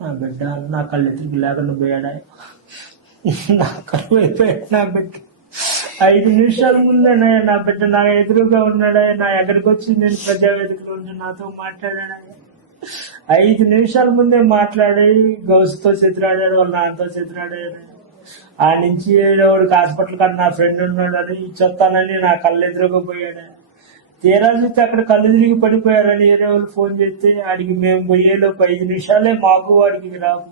నా బిడ్డ నా కళ్ళు ఎదురుకు లేకుండా పోయాడా? నా కళ్ళు అయిపోయాడు నా బిడ్డ. ఐదు నిమిషాల ముందే నా బిడ్డ నా ఎదురుగా ఉన్నాడా? నా ఎక్కడికి వచ్చి నేను ప్రజావేదికలో ఉండి నాతో మాట్లాడాడా? ఐదు నిమిషాల ముందే మాట్లాడి గౌస్తో చెతిరాడాడు వాళ్ళ నాన్నతో చెతురాడాడు ఆ నుంచి వాడికి హాస్పిటల్ కన్నా నా ఫ్రెండ్ ఉన్నాడు అని చెప్తానని నా కళ్ళు ఎదురుగా పోయాడు? తీరా చూస్తే అక్కడ కళ్ళు తిరిగి పడిపోయారని వేరే వాళ్ళు ఫోన్ చేస్తే ఆడికి మేము పోయేలోపు ఐదు నిమిషాలే మాకు వాడికి రాము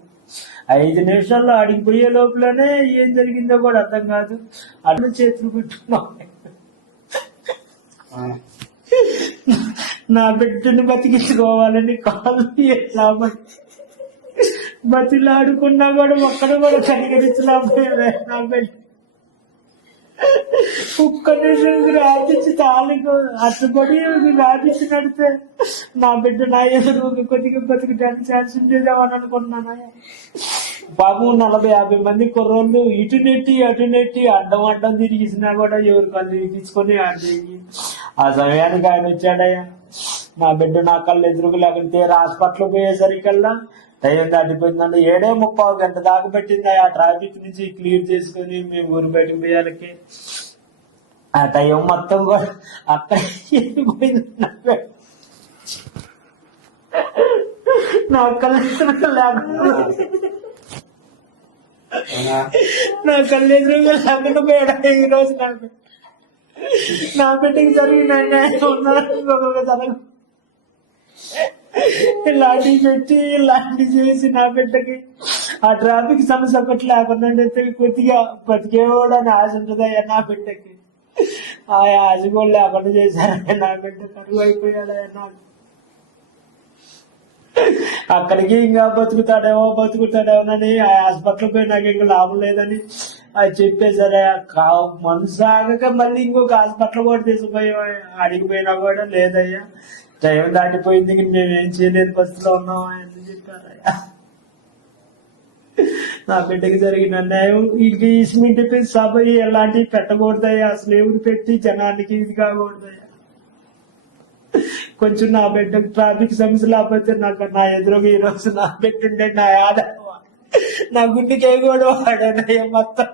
ఐదు నిమిషాల్లో ఆడికి పోయే లోపలనే ఏం జరిగిందో కూడా అర్థం కాదు. అడ్డు చేతులు పెట్టుకున్నాం. నా బిడ్డను బతికించుకోవాలని కాళ్ళు ఎట్లా బతిలాడుకున్నా కూడా ఒక్కడ కూడా కనికరించలేకపోయారు నా బిడ్డ. ఒక్క నిమిషం రాపించి తాళికు అట్టుబడి రాపించి నడితే నా బిడ్డ నా ఎదురు కొద్దిగా బతికడానికి ఛాన్స్ ఉండేదేమని అనుకున్నాను బాబు నలభై యాభై మంది కుర్రోళ్ళు ఇటు నెట్టి అటు నెట్టి అడ్డం అడ్డం తిరిగిసినా కూడా ఎవరు కళ్ళు తీసుకొని ఆడేయి ఆ సమయానికి ఆయన వచ్చాడయ్యా. నా బిడ్డ నా కళ్ళు ఎదురుకు లేకుంటే హాస్పిటల్ పోయేసరికల్లా టైం దాటిపోయిందండి. ఏడే ముప్పావు గంట దాకా పెట్టింది. ఆ ట్రాఫిక్ నుంచి క్లియర్ చేసుకొని మేము ఊరు బయటకు పోయాలకి ఆ టైం మొత్తం కూడా అక్కడ పోయింది నా కళ్ళు ఎదురుగా లేకుండా నా కళ్ళు ఎదురుగా లేకుండా పోయాడు ఈ రోజు నాకు. నా బిడ్డకి జరిగిన ఉన్నారు జరగదు ఇలాంటి పెట్టి ఇలాంటి చేసి నా బిడ్డకి ఆ ట్రాఫిక్ సమస్య ఒకటి లేకుండా అయితే కొద్దిగా బతికేవాడు అని ఆశ ఉంటుందయ్యా నా బిడ్డకి. ఆ ఆశ కూడా లేకుండా చేశారయ్యా నా బిడ్డ కరువు అయిపోయాడయ్యా నాకు. అక్కడికి ఇంకా బతుకుతాడేమో బతుకుతాడేమోనని ఆ హాస్పిటల్ పోయి నాకు ఇంకా లాభం లేదని అది చెప్పేసరే మనసు ఆగక మళ్ళీ ఇంకొక హాస్పిటల్ కూడా తీసుకుపోయి అడిగిపోయినా కూడా లేదయ్యా. టైం దాటిపోయింది ఇంక మేమేం చేయలేదు పరిస్థితిలో ఉన్నాం అని చెప్పారయ్యా నా బిడ్డకి జరిగిన అన్యాయం ఇంక ఈ సభ ఎలాంటివి పెట్టకూడదయ్యా? స్లేవులు పెట్టి జనానికి ఇది కాకూడదయ్యా కొంచెం నా బిడ్డకు ట్రాఫిక్ సమస్య లేకపోతే నాకు నా ఎదురుగా ఈ రోజు నా బిడ్డ ఉండే నా ఆధారం నా గుండెకి ఏ కూడా వాడానయ్యా మొత్తం.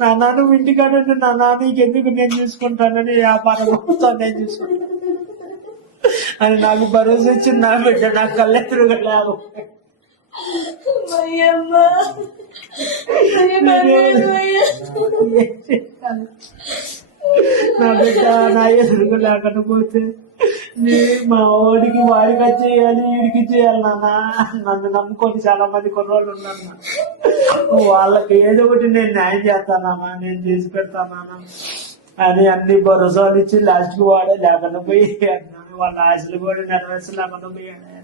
నా నాన్న ఇంటికాడ నా నాన్న ఎందుకు నేను చూసుకుంటానని వ్యాపారం మొత్తం నేను చూసుకుంటాను. అని నాకు భరోసా ఇచ్చింది. నా బిడ్డ నా లేవు మయ్యమ్మ నా బిడ్డ నా ఎదురుగా లేకుండా పోతే నీ మా వాడికి వాడికి చేయాలి వీడికి చేయాలి నాన్న. నన్ను నమ్ముకొని చాలా మంది కుర్రోళ్ళు ఉన్నారు. వాళ్ళకి ఏదో ఒకటి నేను న్యాయం చేస్తానమ్మా నేను చేసి పెడతానన్నా అని అన్ని భరోసాలు ఇచ్చి లాస్ట్ వాడే లేకుండా పోయి వాళ్ళ ఆశలు కూడా నెరవేర్చలేకుండా పోయాడు